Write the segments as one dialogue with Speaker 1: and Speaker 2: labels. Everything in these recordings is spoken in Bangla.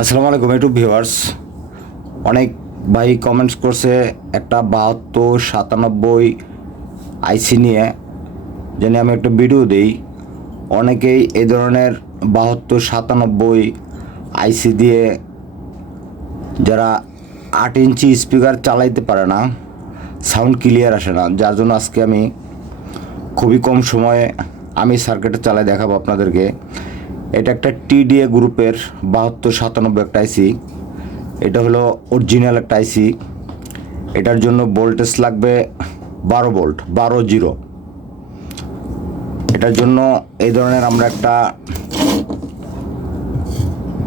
Speaker 1: আসসালামু আলাইকুম ইউটিউব ভিউয়ার্স অনেক ভাই কমেন্টস করছে একটা বাহাত্তর সাতানব্বই আইসি নিয়ে। যেন আমি একটা ভিডিও দিই। অনেকেই এ ধরনের বাহাত্তর সাতানব্বই আইসি দিয়ে যারা আট ইঞ্চি স্পিকার চালাইতে পারে না সাউন্ড ক্লিয়ার আসে না। যার জন্য আজকে আমি খুবই কম সময়ে আমি সার্কিটে চালাই দেখাবো আপনাদেরকে। এটা একটা টিডিএ গ্রুপের বাহাত্তর সাতানব্বই একটা আইসি। এটা হলো অরিজিনাল একটা আইসি। এটার জন্য ভোল্টেজ লাগবে বারো ভোল্ট, বারো জিরো। এটার জন্য এই ধরনের আমরা একটা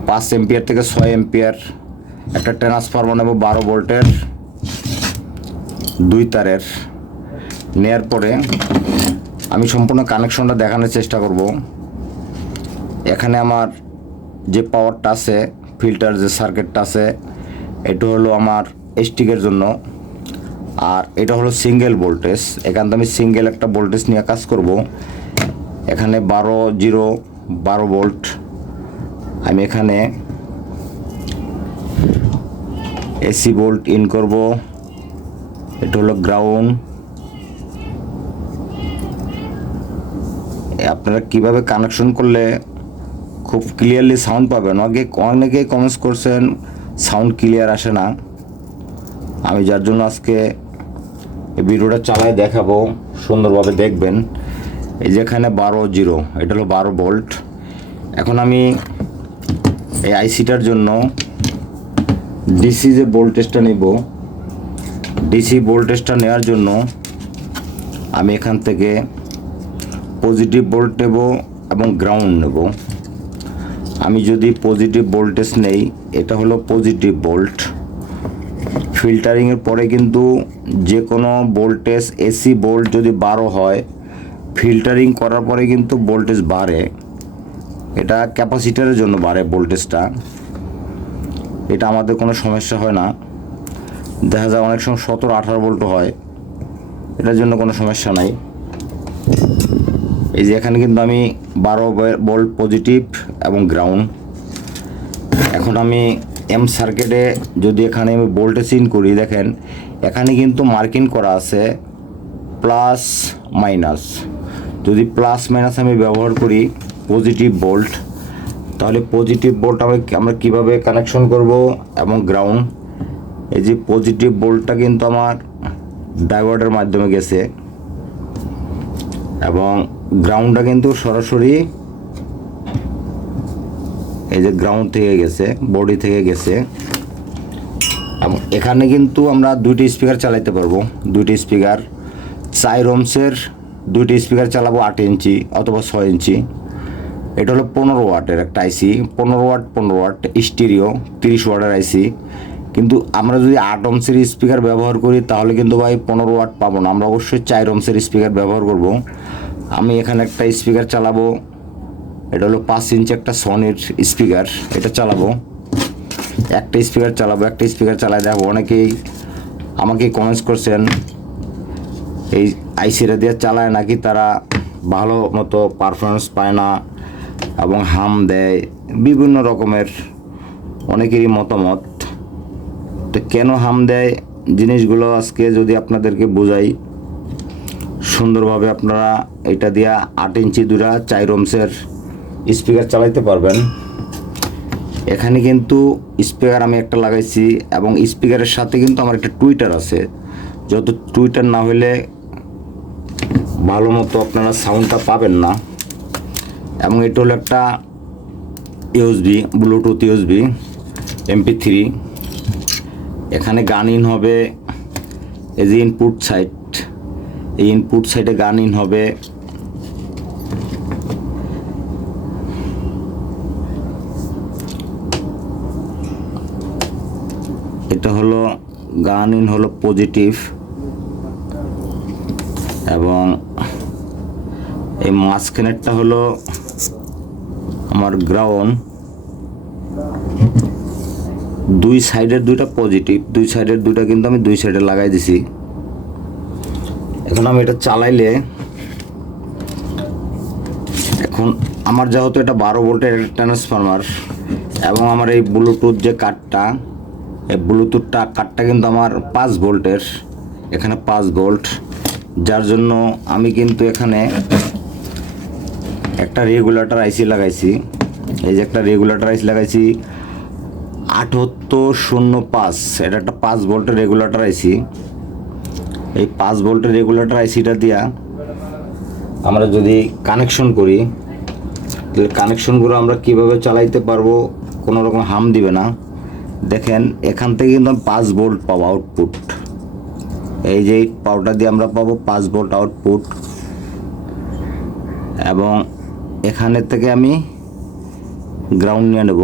Speaker 1: পাঁচ এম্পিয়ার থেকে ছয় এম্পিয়ার একটা ট্রান্সফরমার নেব বারো ভোল্টের দুই তারের। নেয়ার পরে আমি সম্পূর্ণ কানেকশনটা দেখানোর চেষ্টা করব। এখানে আমার যে পাওয়ারটা আছে ফিল্টার যে সার্কিটটা আছে, এটা হলো আমার স্টিকের জন্য। আর এটা হলো সিঙ্গেল ভোল্টেজ এখান থেকে আমি সিঙ্গেল একটা ভোল্টেজ নিয়ে কাজ করব। এখানে বারো জিরো, বারো ভোল্ট আমি এখানে এসি ভোল্ট ইন করব। এটা হলো গ্রাউন্ড আপনারা কীভাবে কানেকশন করলে খুব ক্লিয়ারলি সাউন্ড পাবেন অনেকে, অনেকেই কমেন্টস করছেন সাউন্ড ক্লিয়ার আসে না। আমি যার জন্য আজকে ভিডিওটা চালায় দেখাবো, সুন্দরভাবে দেখবেন। এই যেখানে বারো জিরো, এটা হলো বারো ভোল্ট এখন আমি এই আইসিটার জন্য ডিসি যে ভোল্টেজটা নেব ডিসি ভোল্টেজটা নেওয়ার জন্য আমি এখান থেকে পজিটিভ ভোল্ট নেব এবং গ্রাউন্ড নেব। আমি যদি পজিটিভ ভোল্টেজ নেই, এটা হলো পজিটিভ ভোল্ট ফিল্টারিংয়ের পরে কিন্তু যে কোনো ভোল্টেজ এসি ভোল্ট যদি বারো হয় ফিল্টারিং করার পরে কিন্তু ভোল্টেজ বাড়ে। এটা ক্যাপাসিটারের জন্য বাড়ে ভোল্টেজটা এটা আমাদের কোনো সমস্যা হয় না। দেখা যায় অনেক সময় সতেরো আঠারো ভোল্ট হয়। এটার জন্য কোনো সমস্যা নাই। এই যে এখানে কিন্তু আমি বারো ভোল্ট পজিটিভ এবং গ্রাউন্ড এখন আমি এম সার্কিটে যদি এখানে আমি ভোল্টেজ ইন করি, দেখেন, এখানে কিন্তু মার্কিং করা আছে প্লাস মাইনাস যদি প্লাস মাইনাস আমি ব্যবহার করি পজিটিভ ভোল্ট তাহলে পজিটিভ ভোল্ট আমি আমরা কীভাবে কানেকশন করব এবং গ্রাউন্ড এই যে পজিটিভ ভোল্টটা কিন্তু আমার ডাইভার্টের মাধ্যমে গেছে। এবং গ্রাউন্ডটা কিন্তু সরাসরি এই যে গ্রাউন্ড থেকে গেছে বডি থেকে গেছে। এখানে কিন্তু আমরা দুইটি স্পিকার চালাইতে পারব। দুইটি স্পিকার চাই রোমসের দুইটি স্পিকার চালাবো আট ইঞ্চি অথবা ছয় ইঞ্চি। এটা হলো পনেরো ওয়াটের একটা আইসি পনেরো ওয়াট পনেরো ওয়াট, স্টিরিও, তিরিশ ওয়াটের আইসি কিন্তু আমরা যদি আট অমসের স্পিকার ব্যবহার করি, তাহলে কিন্তু ভাই পনেরো ওয়াট পাবো না। আমরা অবশ্যই চার অমসের স্পিকার ব্যবহার করব। আমি এখানে একটা স্পিকার চালাবো। এটা হলো পাঁচ ইঞ্চি একটা সনির স্পিকার এটা চালাবো। একটা স্পিকার চালাবো, একটা স্পিকার চালাই দেখো, অনেকেই আমাকে কমেন্টস করছেন, এই আইসিরা দিয়ে চালায় নাকি তারা ভালো মতো পারফরমেন্স পায় না এবং হাম দেয়, বিভিন্ন রকমের অনেকেরই মতামত। তো কেন হাম দেয়? জিনিসগুলো আজকে যদি আপনাদেরকে বোঝাই সুন্দরভাবে আপনারা এটা দিয়া আট ইঞ্চি দুটা চার রমসের স্পিকার চালাইতে পারবেন। এখানে কিন্তু স্পিকার আমি একটা লাগাইছি এবং স্পিকারের সাথে কিন্তু আমার একটা টুইটার আছে। যত টুইটার না হলে ভালো মতো আপনারা সাউন্ডটা পাবেন না। এবং এটা হলো একটা USB, Bluetooth USB, MP three. এখানে গান ইন হবে এই যে ইনপুট সাইড এই ইনপুট সাইডে গান ইন হবে। এটা হলো, গান ইন হলো পজিটিভ এবং এই মাঝখানেরটা হলো আমার গ্রাউন্ড দুই সাইডের দুইটা পজিটিভ দুই সাইডের দুইটা কিন্তু আমি দুই সাইডে লাগাই দিছি। এখন আমি এটা চালাইলে এখন আমার যেহেতু এটা বারো ভোল্টের ট্রান্সফরমার এবং আমার এই ব্লুটুথ যে কার্ডটা এই ব্লুটুথটা কার্ডটা কিন্তু আমার পাঁচ ভোল্টের, এখানে পাঁচ ভোল্ট। যার জন্য আমি কিন্তু এখানে একটা রেগুলেটর আইসি লাগাইছি। এই যে একটা রেগুলেটর আইসি লাগাইছি, আটাত্তর শূন্য পাঁচ। এটা একটা পাঁচ ভোল্টের রেগুলেটর আইসি এই পাঁচ ভোল্টের রেগুলেটর আইসিটা দিয়া আমরা যদি কানেকশন করি, তাহলে কানেকশনগুলো আমরা কীভাবে চালাইতে পারব কোনো রকম হাম দিবে না। দেখেন, এখান থেকে কিন্তু পাঁচ ভোল্ট পাবো আউটপুট এই যে পাউডার দিয়ে আমরা পাবো পাঁচ ভোল্ট আউটপুট এবং এখানের থেকে আমি গ্রাউন্ড নিয়ে নেব।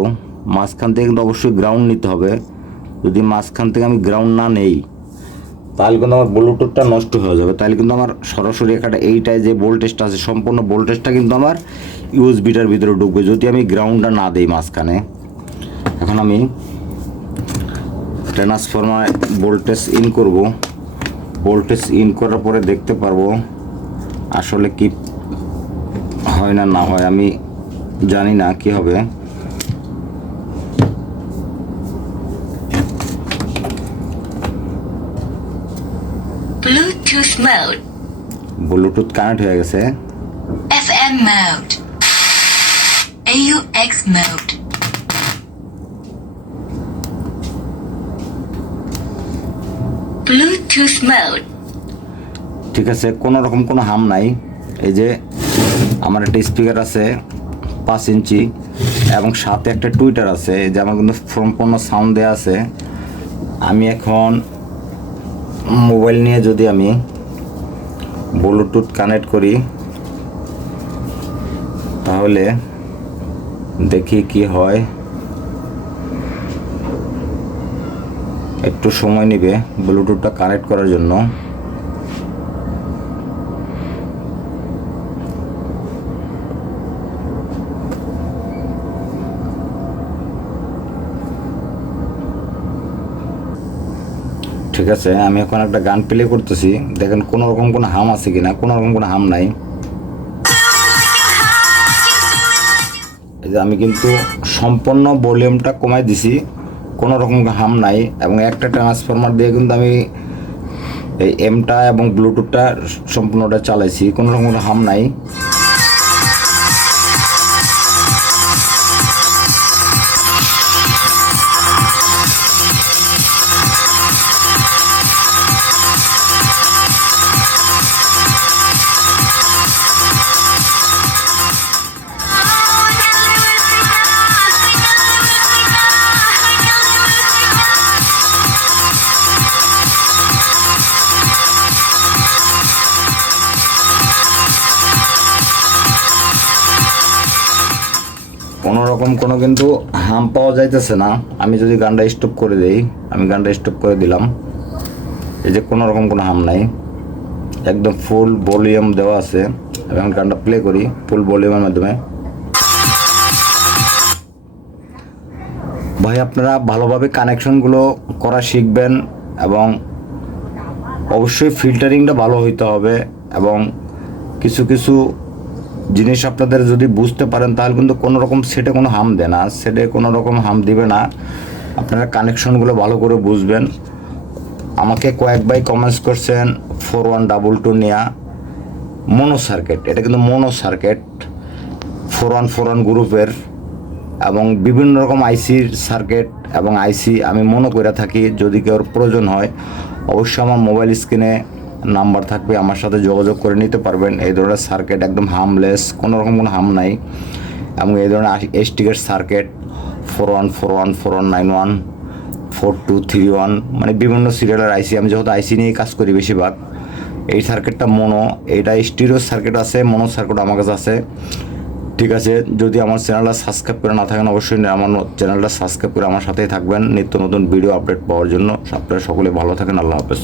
Speaker 1: মাঝখান থেকে কিন্তু অবশ্যই গ্রাউন্ড নিতে হবে। যদি মাঝখান থেকে আমি গ্রাউন্ড না নেই তাহলে কিন্তু আমার ব্লুটুথটা নষ্ট হয়ে যাবে। তাহলে কিন্তু আমার সরাসরি এখানে এইটায় যে ভোল্টেজটা আছে, সম্পূর্ণ ভোল্টেজটা কিন্তু আমার ইউএসবিটার ভিতরে ঢুকবে। যদি আমি গ্রাউন্ডটা না দিই মাঝখানে, এখন আমি ট্রান্সফরমার ভোল্টেজ ইন করব। ভোল্টেজ ইন করার পরে দেখতে পারব আসলে কি হয় না না হয়, আমি জানি না কি হবে।
Speaker 2: Bluetooth mode,
Speaker 1: ব্লুটুথ কানেক্ট হয়ে গেছে।
Speaker 2: FM mode, AUX mode, Bluetooth mode,
Speaker 1: ঠিক আছে কোনো রকম কোনো হাম নাই। এই যে আমার একটা স্পিকার আছে পাঁচ ইঞ্চি এবং সাথে একটা টুইটার আছে এই যে আমার কিন্তু সম্পূর্ণ সাউন্ড দেওয়া আছে। আমি এখন মোবাইল নিয়ে যদি আমি ব্লুটুথ কানেক্ট করি, তাহলে দেখি কি হয়। একটু সময় নেবে ব্লুটুথটা কানেক্ট করার জন্য। ঠিক আছে, আমি এখন একটা গান প্লে করতেছি। দেখেন কোনো রকম কোনো হাম আছে কিনা কোনো রকম কোনো হাম নাই। যে আমি কিন্তু সম্পূর্ণ ভলিউমটা কমাই দিছি কোনো রকম হাম নাই এবং একটা ট্রান্সফরমার দিয়ে কিন্তু আমি এই এমটা এবং ব্লুটুথটা সম্পূর্ণটা চালাইছি কোনো রকম হাম নাই। কোনো রকম কোনো কিন্তু হাম পাওয়া যাইতেছে না। আমি যদি গানটা স্টপ করে দেই, আমি গানটা স্টপ করে দিলাম। এই যে কোনো রকম কোনো হাম নাই। একদম ফুল ভলিউম দেওয়া আছে। আমি এবং গানটা প্লে করি ফুল ভলিউমের মাধ্যমে। ভাই, আপনারা ভালোভাবে কানেকশনগুলো করা শিখবেন এবং অবশ্যই ফিল্টারিংটা ভালো হইতে হবে এবং কিছু কিছু জিনিস আপনাদের যদি বুঝতে পারেন, তাহলে কিন্তু কোনো রকম সেটে কোনো হাম দেয় না, সেটে কোনো রকম হাম দিবে না। আপনারা কানেকশনগুলো ভালো করে বুঝবেন। আমাকে কয়েক বাই কমেন্টস করছেন ফোর ওয়ান ডাবল টু নেয়া। মনো সার্কিট এটা কিন্তু mono circuit four one four one গ্রুপের, এবং বিভিন্ন রকম আইসির সার্কিট এবং আইসি আমি মনে করে থাকি, যদি কেউ প্রয়োজন হয়, অবশ্যই আমার মোবাইল স্ক্রিনে নাম্বার থাকবে, আমার সাথে যোগাযোগ করে নিতে পারবেন। এই ধরনের সার্কিট একদম হামলেস কোনো রকম কোনো হাম নাই। এবং এই ধরনের এস ticket circuit four one four one four one nine one four two three one মানে বিভিন্ন সিরিয়ালের আইসি আমি যেহেতু আইসি নিয়েই কাজ করি বেশিরভাগ, এই সার্কিটটা মনো এইটা স্টিরিও সার্কিট আছে মনো সার্কিট আমার কাছে আছে। ঠিক আছে, যদি আমার চ্যানেলটা সাবস্ক্রাইব করে না থাকেন, অবশ্যই আমার চ্যানেলটা সাবস্ক্রাইব করে আমার সাথেই থাকবেন। নিত্য নতুন ভিডিও আপডেট পাওয়ার জন্য। আপনারা সকলে ভালো থাকেন, আল্লাহ হাফেজ।